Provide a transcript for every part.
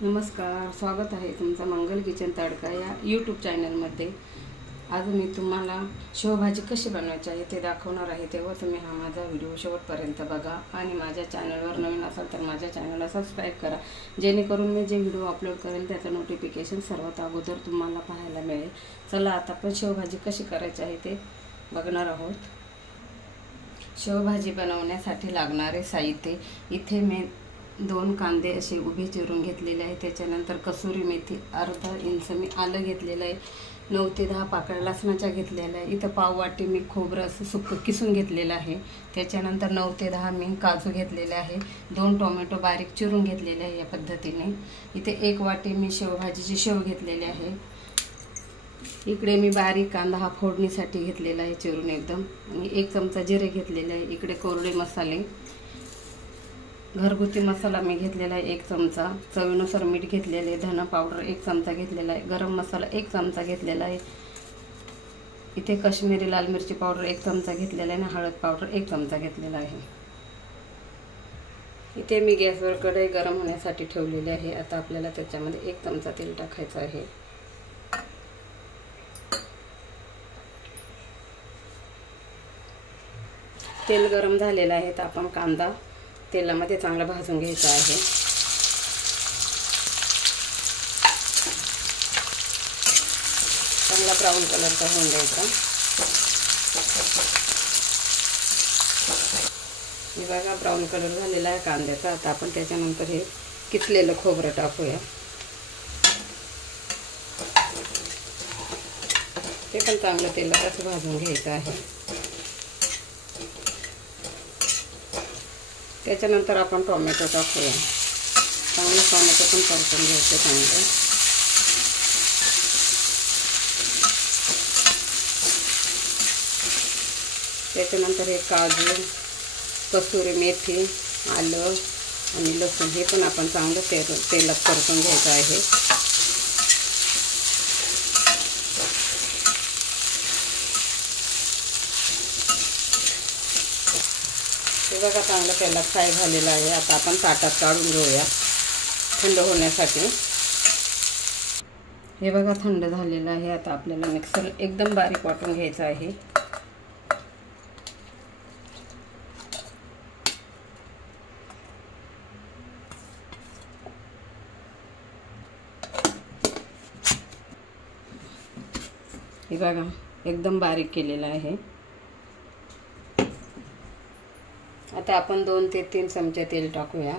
नमस्कार, स्वागत आहे तुमचा मंगल किचन तडका या यूट्यूब चॅनलमध्ये। आज मी तुम्हाला शेवभाजी कशी बनवायची आहे ते दाखवणार आहे, तेव्हा तुम्ही हा माझा व्हिडिओ शेवटपर्यंत बघा आणि माझ्या चॅनलवर नवीन असाल तर माझ्या चॅनलला सबस्क्राईब करा, जेणेकरून मी जे व्हिडिओ अपलोड करेल त्याचं नोटिफिकेशन सर्वात अगोदर तुम्हाला पाहायला मिळेल। चला आता आपण शेवभाजी कशी करायची आहे ते बघणार आहोत। शेवभाजी बनवण्यासाठी लागणारे साहित्य इथे मी 2 कांदे असे उभे चिरून घेतलेले आहे। त्याच्यानंतर कसुरी मेथी अर्धा इंच मी आलं घेतलेलं आहे, 9 ते 10 पाकळ्या लसणाच्या घेतलेल्या आहे। इथं पाव वाटी मी खोबरं असं सुक्कं किसून घेतलेलं आहे। त्याच्यानंतर 9 ते 10 मी काजू घेतलेले आहे, 2 टोमॅटो बारीक चिरून घेतलेले आहे या पद्धतीने। इथे 1 वाटी मी शेवभाजीची शेव घेतलेली आहे। इकडे मी बारीक कांदा हा फोडणीसाठी घेतलेला आहे चिरून एकदम, आणि 1 चमचा जिरे घेतलेले आहे। इकडे कोरडे मसाले, घरगुती मसाला मी घेतलेला आहे 1 चमचा, चवीनुसार मीठ घेतलेले, धना पावडर 1 चमचा घेतलेला आहे, गरम मसाला 1 चमचा घेतलेला आहे। इथे काश्मीरी लाल मिरची पावडर 1 चमचा घेतलेला आहे आणि हळद पावडर 1 चमचा घेतलेला आहे। इथे मी गॅसवर कढई गरम होण्यासाठी ठेवलेली आहे। आता आपल्याला त्याच्यामध्ये 1 चमचा तेल टाकायचं आहे। तेल गरम झालेलं आहे तर आपण कांदा तेलामध्ये चांगला भाजून घ्यायचा आहे। चांगला ब्राऊन कलरचा होऊन द्यायचा। हे बघा ब्राऊन कलर झालेला आहे कांद्याचा। आता आपण त्याच्यानंतर हे किसलेलं खोबरं टाकूया, ते पण चांगलं तेलात असं भाजून घ्यायचं आहे। त्याच्यानंतर आपण टोमॅटो टाकूया, चांगलं टोमॅटो पण परतून घ्यायचं चांगलं। त्याच्यानंतर हे काजू, कसुरी मेथी, आलं आणि लसूण हे पण आपण चांगलं तेलात परतून घ्यायचं आहे। हे बघा चांगलं तेलात फ्राय झालेलं आहे। आता आपण ताटात काढून घेऊया थंड होण्यासाठी। हे बघा थंड झालेलं आहे। आता आपल्याला मिक्सर एकदम बारीक वाटून घ्यायचं आहे। हे बघा एकदम बारीक केलेलं आहे। आता आपण 2 ते 3 चमचे तेल टाकूया।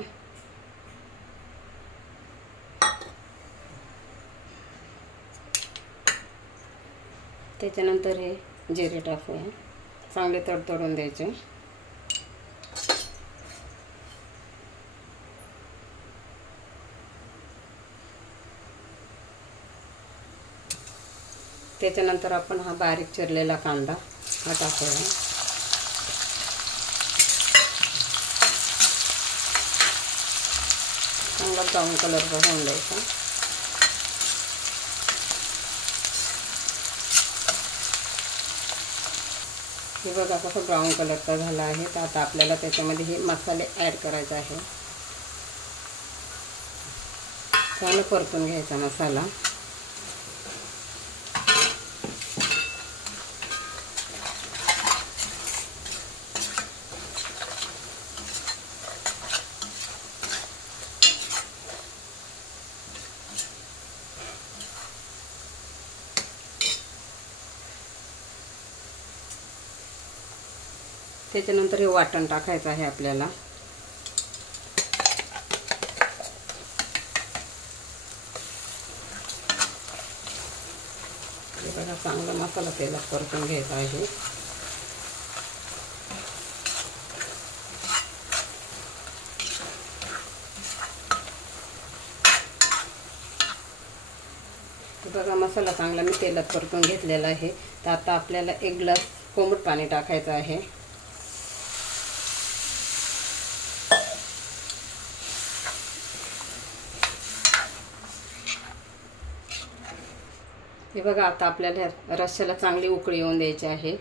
त्याच्यानंतर हे जिरे टाकूया, चांगले तडतडून द्यायचे। त्याच्यानंतर आपण हा बारीक चिरलेला कांदा हा टाकूया। चांगला ब्राऊन कलरचा होऊन द्यायचा। हे बघा कसं ब्राऊन कलरचा झाला आहे। तर आता आपल्याला त्याच्यामध्ये हे मसाले ॲड करायचे आहे। चांगलं परतून घ्यायचा मसाला। त्याच्यानंतर हे वाटण टाकायचं आहे आपल्याला। हे बघा चांगला मसाला तेलात परतून घ्यायचा आहे। बघा मसाला चांगला मी तेलात परतून घेतलेला आहे। तर आता आपल्याला 1 ग्लास कोमट पाणी टाकायचं आहे। हे बघा आता आपल्याला रश्श्याला चांगली उकळी येऊन द्यायची आहे।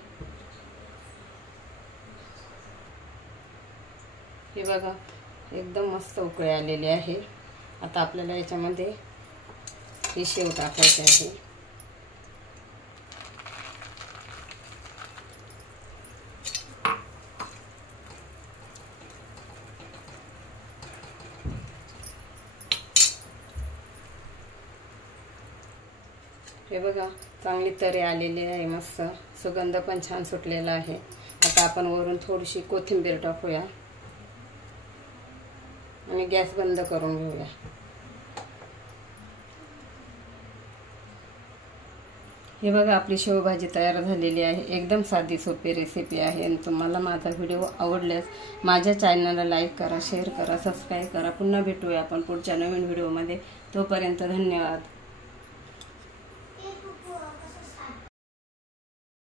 हे बघा एकदम मस्त उकळी आलेली आहे। आता आपल्याला याच्यामध्ये ही शेव टाकायची आहे. हे बघा चांगली तरी आलेली आहे, मस्त सुगंध पण छान सुटलेला आहे. आता आपण वरून थोडीशी कोथिंबीर टाकूया आणि गॅस बंद करून घेऊया. हे बघा आपली शेवभाजी तयार झालेली आहे. एकदम साधी सोपी रेसिपी आहे. आणि तुम्हाला माझा व्हिडिओ आवडल्यास माझ्या चॅनलला लाईक करा, शेअर करा, सबस्क्राईब करा. पुन्हा भेटूया आपण पुढच्या नवीन व्हिडिओमध्ये. तोपर्यंत धन्यवाद.